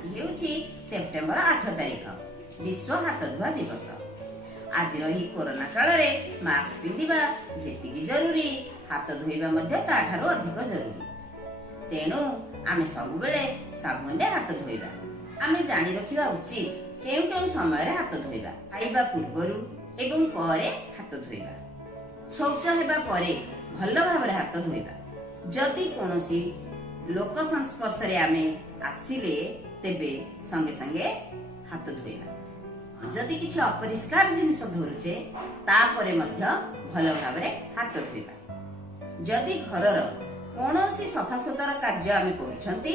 आज हेउछि सेप्टेम्बर 8 तारिख विश्व हाथ धुआ दिवस। आज रही कोरोना काल रे मास्क पिंधिबा जेतिकी जरूरी हाथ धोइबा मध्य ताठारो अधिक जरूरी। तेणु आमे सब बेले साबुन रे हाथ धोइबा। आमे जानि रखिबा उचित केउ केउ समय रे हाथ धोइबा। खाइबा पूर्वरु एवं परे हाथ धोइबा। शौच हेबा परे भल भाबरे हाथ धोइबा। जदि कोनोसी लोक संस्पर्श रे आमे आसिले तेबे संगे संगे हाथ धोइबा। जदि किछि अपरिष्कार जिनिस धरुछे तापरे मध्य भल भाबरे हाथ धोइबा। जदि घरर कोनोसी सफासुतर कार्य आमे करूछंती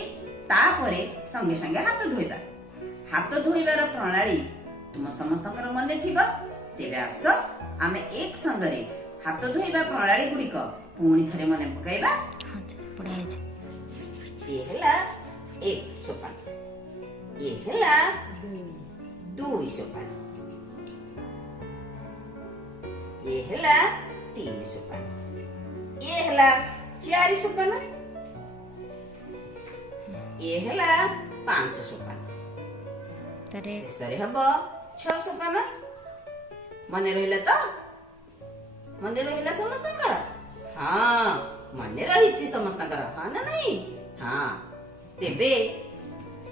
तापरे संगे संगे हाथ धोइबा। हाथ धोइबार प्रणाली तुम समस्तकर मने थिबा। तेबे आस आमे एक संगरे हाथ धोइबा प्रणाली गुडिक पुणी थरे मने पकाइबा। ये हेला एक सोपान, ये हेला दुई सोपान, ये हेला तीन सोपान, ये हेला चारि सोपान, ये हेला पांच सोपान, शेषरे हब 6 सोपान। मने रहिला तो? मने रहिला समस्तकर? हाँ मने रहिछि समस्तकर, हाँ ना नहीं? हाँ तेबे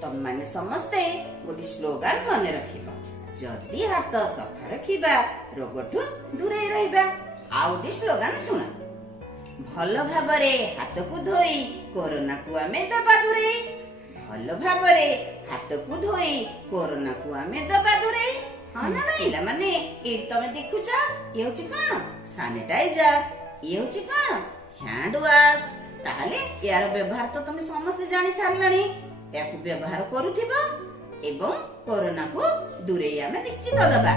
तुम माने समस्ते गोटे स्लोगान मने रखिबा। जदि हाथ सफा रखिबा रोगठु दूरे रहिबा। आउ डी स्लोगान सुना। भल भाबरे हाथ को धोई कोरोना को आमे दबा दूरे। भल भाबरे हाथ को धोई कोरोना को आमे दबा दूरे। हाँ ना नहीं ला माने ए तमे देखुछ ये होछि कोन सैनिटाइजर, ये होछि कोन हैंड वॉश। ताहले यार व्यवहार तो तमे समस्त जानि सारलानी। याकु व्यवहार करूथिबा एवं कोरोना को दूरे आमे निश्चित दबा।